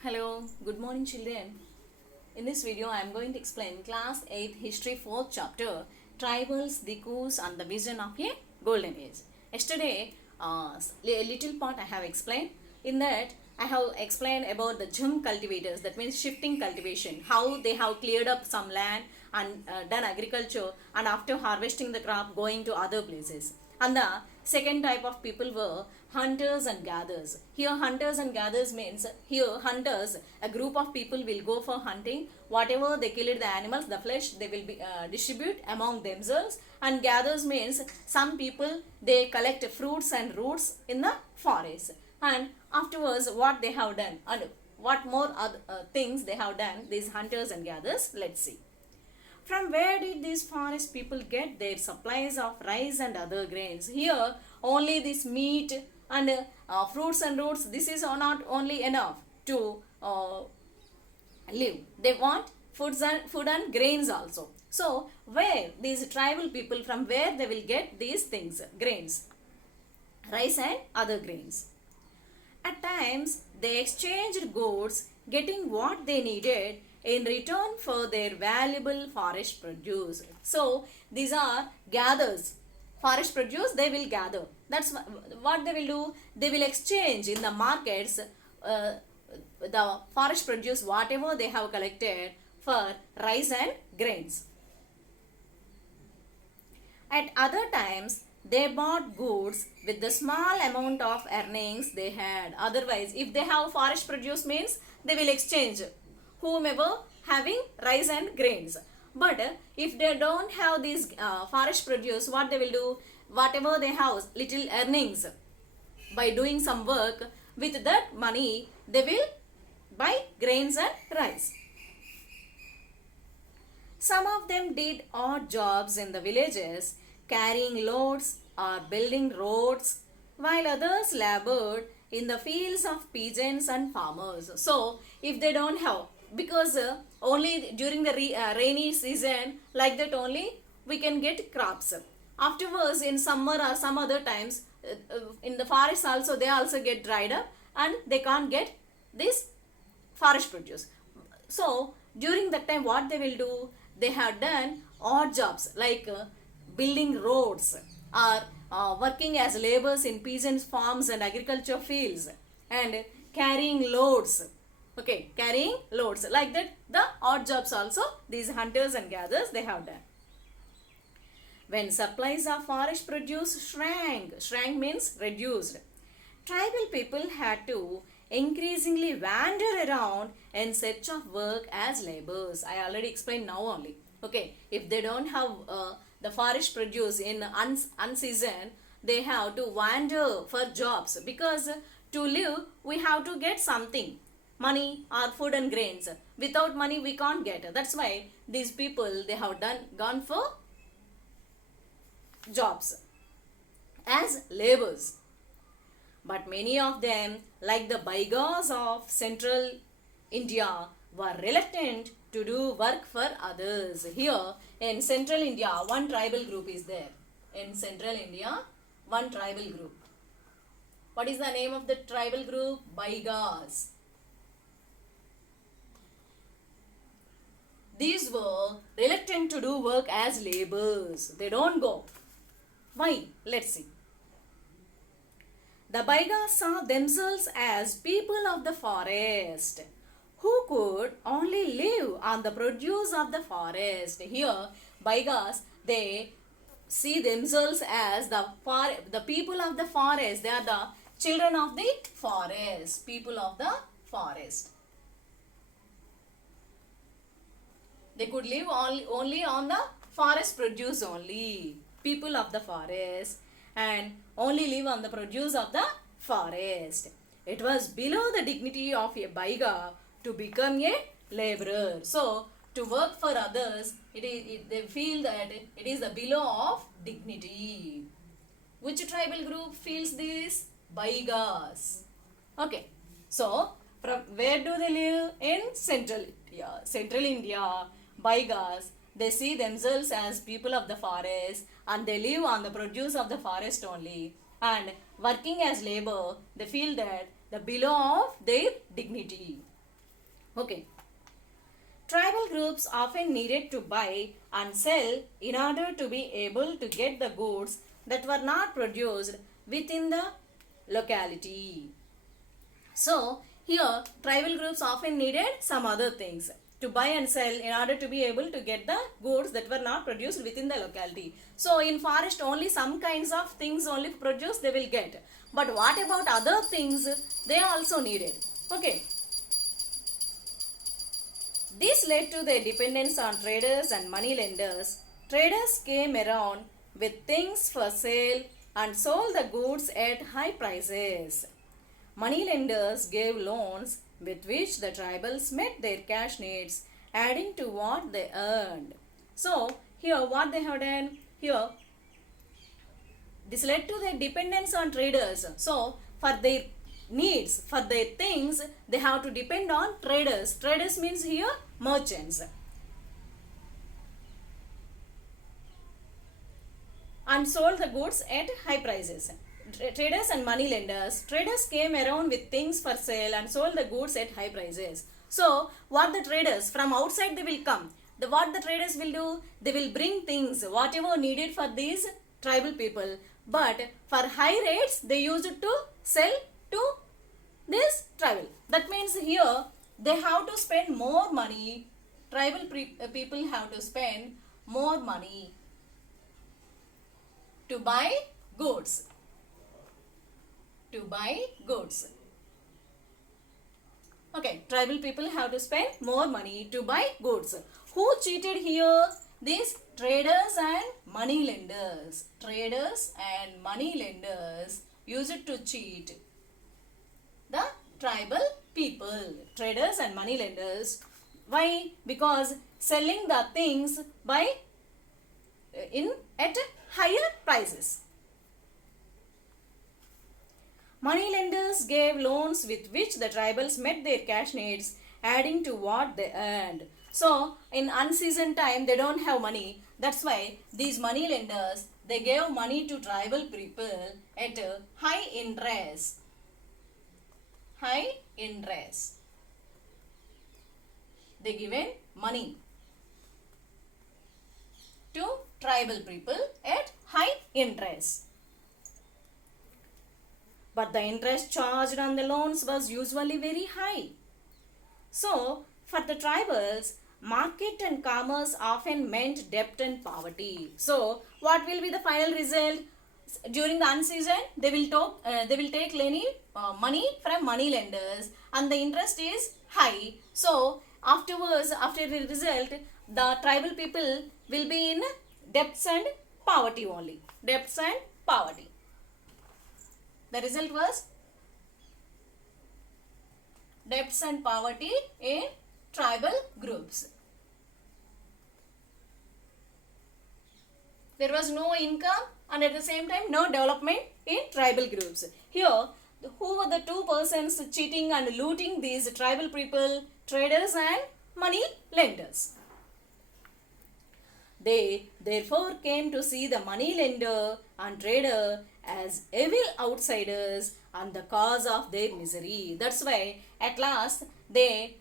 Hello, good morning children. In this video I am going to explain class 8 history 4th chapter tribals, Dikus and the vision of a golden age. Yesterday a little part I have explained. In that I have explained about the Jhum cultivators, that means shifting cultivation, how they have cleared up some land and done agriculture, and after harvesting the crop going to other places. And the second type of people were hunters and gatherers. Here hunters and gatherers means, here hunters, a group of people will go for hunting. Whatever they killed the animals, the flesh they will be distribute among themselves. And gatherers means some people they collect fruits and roots in the forest. And afterwards what they have done and what more other things they have done, these hunters and gatherers, let's see. From where did these forest people get their supplies of rice and other grains? Here, only this meat and fruits and roots, this is not only enough to live. They want food and grains also. So, where these tribal people, from where they will get these things, grains, rice and other grains? At times, they exchanged goods, getting what they needed in return for their valuable forest produce. So, these are gatherers. Forest produce, they will gather. That's what they will do. They will exchange in the markets the forest produce, whatever they have collected, for rice and grains. At other times, they bought goods with the small amount of earnings they had. Otherwise, if they have forest produce means they will exchange whomever having rice and grains. But if they don't have these forest produce, what they will do? Whatever they have, little earnings, by doing some work, with that money they will buy grains and rice. Some of them did odd jobs in the villages, carrying loads or building roads, while others labored in the fields of peasants and farmers. So, if they don't have, because only during the rainy season, like that only we can get crops. Afterwards, in summer or some other times, in the forest also, they also get dried up and they can't get this forest produce. So, during that time, what they will do? They have done odd jobs like building roads or working as laborers in peasants' farms and agriculture fields, and carrying loads. Okay, carrying loads. Like that, the odd jobs also, these hunters and gatherers, they have done. When supplies of forest produce shrank means reduced, tribal people had to increasingly wander around in search of work as laborers. I already explained now only. Okay, if they don't have the forest produce in unseason, they have to wander for jobs, because to live we have to get something, money or food and grains. Without money we can't get. That's why these people, they have gone for jobs as laborers. But many of them, like the Baigas of central India, were reluctant to do work for others. Here in central India, one tribal group is there. In central India, one tribal group. What is the name of the tribal group? Baigas. These were reluctant to do work as laborers. They don't go. Why? Let's see. The Baigas saw themselves as people of the forest who could only live on the produce of the forest. Here, Baigas, they see themselves as the people of the forest. They are the children of the forest, people of the forest. They could live only on the forest produce only. People of the forest, and only live on the produce of the forest. It was below the dignity of a Baiga to become a laborer. So, to work for others, they feel that it is the below of dignity. Which tribal group feels this? Baigas. Okay. So, from where do they live? In central India. Central India, Baigas, they see themselves as people of the forest and they live on the produce of the forest only. And working as labor, they feel that the below of their dignity. Okay. Tribal groups often needed to buy and sell in order to be able to get the goods that were not produced within the locality. So, here tribal groups often needed some other things to buy and sell in order to be able to get the goods that were not produced within the locality. So, in forest only some kinds of things only produced they will get. But what about other things they also needed? Okay. This led to their dependence on traders and money lenders. Traders came around with things for sale and sold the goods at high prices. Money lenders gave loans with which the tribals met their cash needs, adding to what they earned. So, here what they have done, here this led to their dependence on traders. So, for their needs, for their things, they have to depend on traders. Traders means here merchants. And sold the goods at high prices. Traders and money lenders. Traders came around with things for sale and sold the goods at high prices. So, what the traders, from outside they will come. What the traders will do, they will bring things, whatever needed for these tribal people. But for high rates, they use it to sell to this tribal. That means here, they have to spend more money. Tribal people have to spend more money to buy goods. To buy goods. Okay, tribal people have to spend more money to buy goods. Who cheated here? These traders and money lenders. Traders and money lenders use it to cheat the tribal people. Traders and money lenders. Why? Because selling the things by at higher prices. Money lenders gave loans with which the tribals met their cash needs, adding to what they earned. So, in unseasoned time, they don't have money. That's why these money lenders, they gave money to tribal people at a high interest. High interest. They given money to tribal people at high interest. But the interest charged on the loans was usually very high. So, for the tribals, market and commerce often meant debt and poverty. So, what will be the final result? During the unseason, they will take money from money lenders and the interest is high. So, afterwards, after the result, the tribal people will be in debts and poverty only. Debts and poverty. The result was debts and poverty in tribal groups. There was no income and at the same time no development in tribal groups. Here, who were the two persons cheating and looting these tribal people? Traders and money lenders. They therefore came to see the money lender and trader as evil outsiders and the cause of their misery. That's why at last they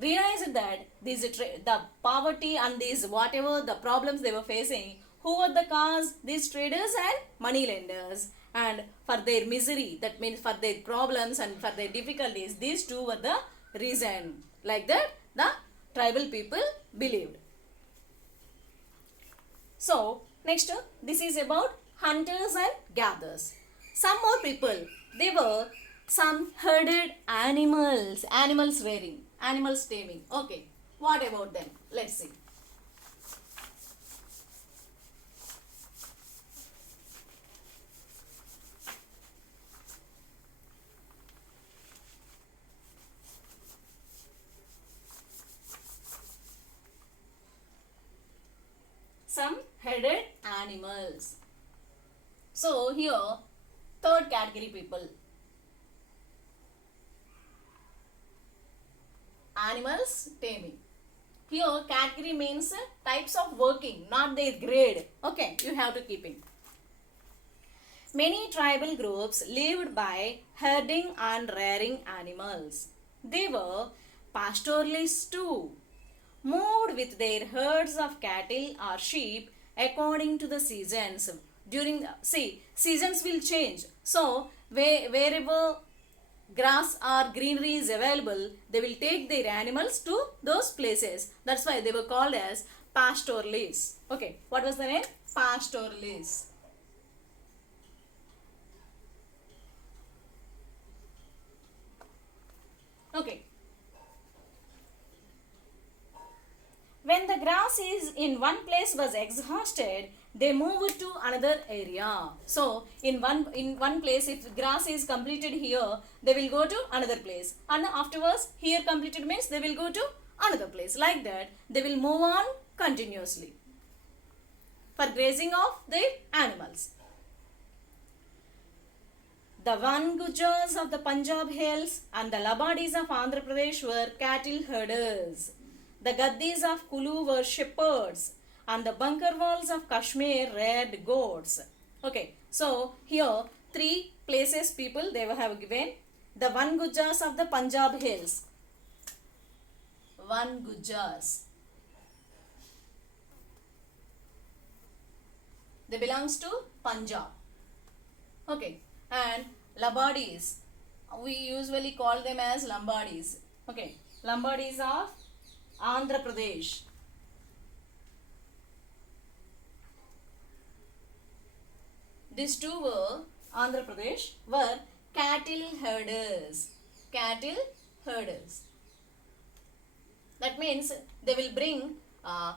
realized that the poverty and these whatever the problems they were facing, who were the cause? These traders and money lenders. And for their misery, that means for their problems and for their difficulties, these two were the reason. Like that, the tribal people believed. So, next, this is about hunters and gatherers. Some more people, they were some herded animals, animals rearing, animals taming. Okay, what about them? Let's see. Some herded animals. So here, third category people. Animals taming. Here category means types of working, not their grade. Okay, you have to keep it. Many tribal groups lived by herding and rearing animals. They were pastoralists too, moved with their herds of cattle or sheep according to the seasons. During seasons will change. So wherever grass or greenery is available, they will take their animals to those places. That's why they were called as pastoralists. Okay, what was the name? Pastoralists. Okay. When the grass is in one place was exhausted, they move to another area. So in one place, if grass is completed here, they will go to another place, and afterwards here completed means they will go to another place. Like that, they will move on continuously for grazing of their animals. The Vangujas of the Punjab hills and the Labadis of Andhra Pradesh were cattle herders. The Gaddis of Kulu were shepherds, and the Bunkerwals of Kashmir reared goats. Okay, so here three places people they have given. The Vangujas of the Punjab hills. Vangujas. They belongs to Punjab. Okay, and Labadis, we usually call them as Lambadis. Okay, Lambadis of Andhra Pradesh. These two were Andhra Pradesh were cattle herders. Cattle herders. That means they will bring a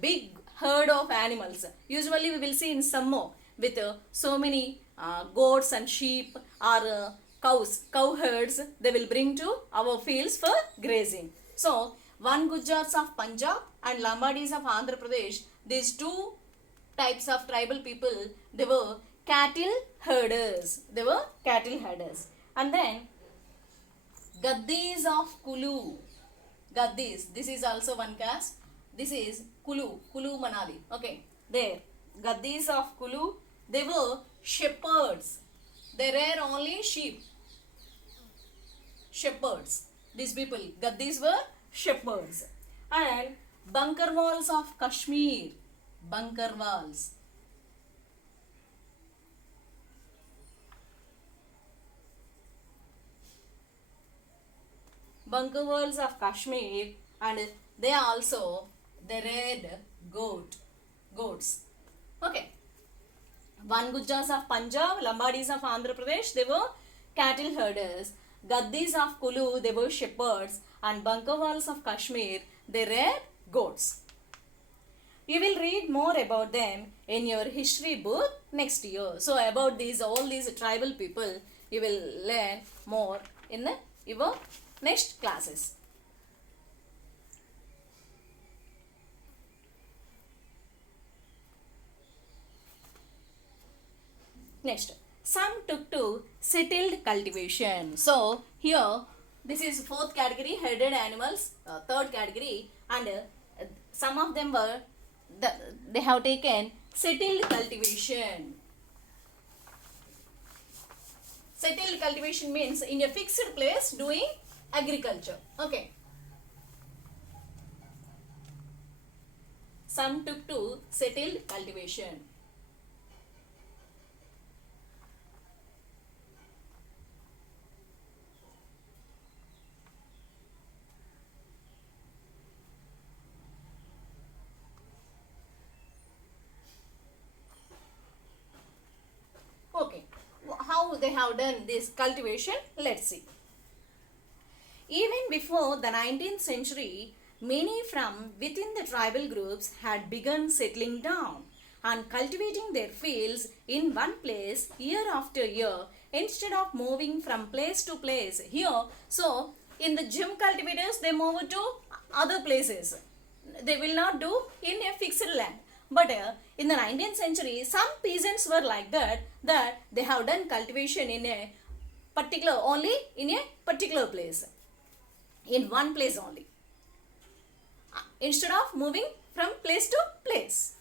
big herd of animals. Usually we will see in summer with so many goats and sheep or cow herds they will bring to our fields for grazing. So Vangujas of Punjab and Lambadis of Andhra Pradesh, these two types of tribal people, they were cattle herders. They were cattle herders. And then Gaddis of Kulu. Gaddis, this is also one caste. This is Kulu Manali. Okay, there. Gaddis of Kulu, they were shepherds. They reared only sheep. Shepherds. These people, Gaddis were shepherds. And Bunkerwals of Kashmir. Bunkerwals. Bunkerwals of Kashmir, and they also they reared goats. Okay. Vangujas of Punjab, Lambadis of Andhra Pradesh, they were cattle herders. Gaddis of Kulu, they were shepherds, and Bunkerwals of Kashmir, they reared goats. You will read more about them in your history book next year. So about all these tribal people, you will learn more in your next classes. Next, some took to settled cultivation. So here, this is fourth category, herded animals, third category, and some of them were they have taken settled cultivation. Settled cultivation means in a fixed place doing agriculture. Okay. Some took to settled cultivation. Okay, how they have done this cultivation, let's see. Even before the 19th century, many from within the tribal groups had begun settling down and cultivating their fields in one place year after year instead of moving from place to place. Here, so in the gem cultivators, they move to other places. They will not do in a fixed land. But in the 19th century, some peasants were like that they have done cultivation in a particular place, in one place only, instead of moving from place to place.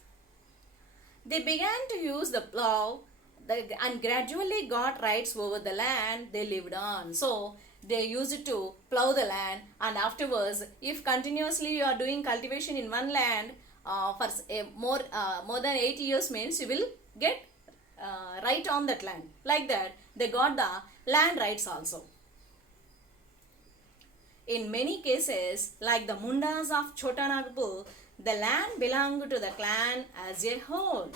They began to use the plow and gradually got rights over the land they lived on. So they used to plow the land, and afterwards, if continuously you are doing cultivation in one land for more than 8 years, means you will get right on that land. Like that, they got the land rights also. In many cases, like the Mundas of Chota Nagpur, the land belonged to the clan as a whole.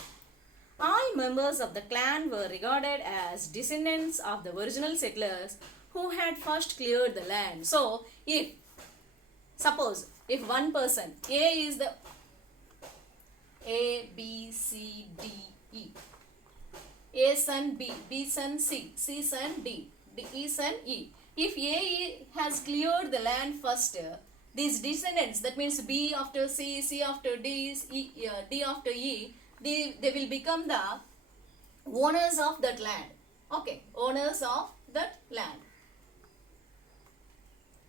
All members of the clan were regarded as descendants of the original settlers who had first cleared the land. So, if one person, A is the A, B, C, D, E. A son B, B son C, C son D, E son E. If A has cleared the land first, these descendants, that means B after C, C after D, D after E, they will become the owners of that land. Okay, owners of that land.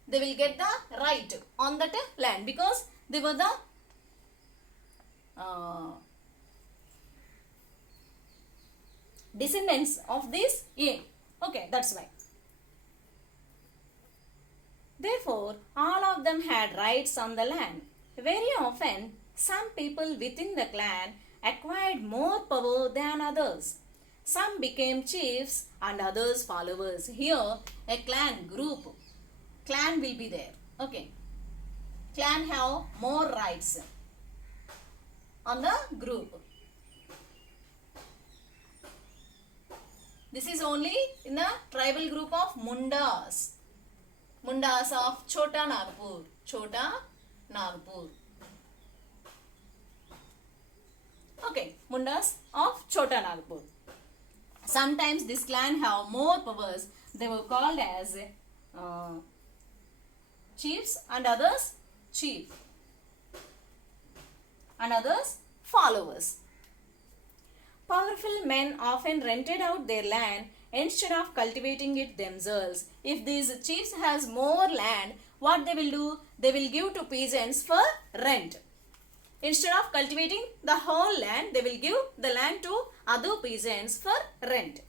They will get the right on that land because they were the descendants of this A. Okay, that's why. Therefore, all of them had rights on the land. Very often, some people within the clan acquired more power than others. Some became chiefs and others followers. Here, a clan will be there. Okay. Clan have more rights on the group. This is only in the tribal group of Mundas. Mundas of Chota Nagpur. Chota Nagpur. Okay, Mundas of Chota Nagpur. Sometimes this clan have more powers. They were called as chiefs and others chief and others followers. Powerful men often rented out their land instead of cultivating it themselves. If these chiefs has more land, what they will do? They will give to peasants for rent. Instead of cultivating the whole land, they will give the land to other peasants for rent.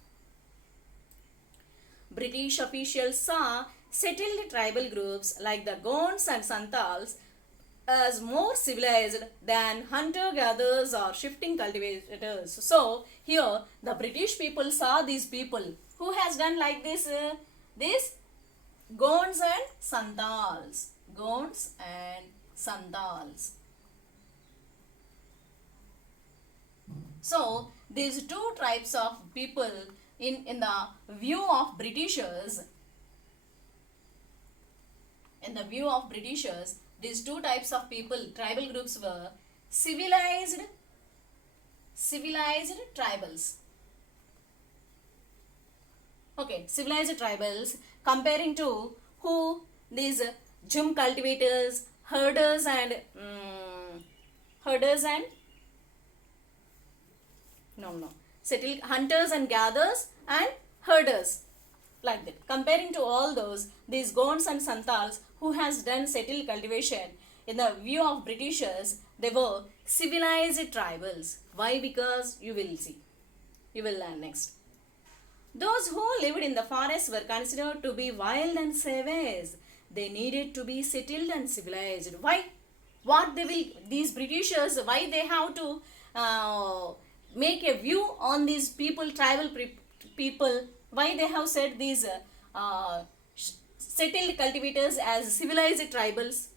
British officials saw settled tribal groups like the Gonds and Santals as more civilized than hunter-gatherers or shifting cultivators. So, here the British people saw these people who has done like this, Gonds and Santals. Gonds and Santals. So, these two tribes of people in the view of Britishers, these two types of people, tribal groups were civilized tribals. Okay, civilized tribals comparing to who? These Jhum cultivators, herders and settled hunters and gatherers and herders, like that. Comparing to all those, these Gonds and Santals who has done settled cultivation, in the view of Britishers, they were civilized tribals. Why? Because you will see. You will learn next. Those who lived in the forest were considered to be wild and savage. They needed to be settled and civilized. Why? These Britishers, why they have to make a view on these people, tribal people, why they have said these settled cultivators as civilized tribals?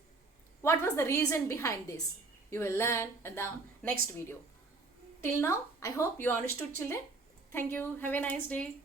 What was the reason behind this? You will learn in the next video. Till now, I hope you understood, children. Thank you. Have a nice day.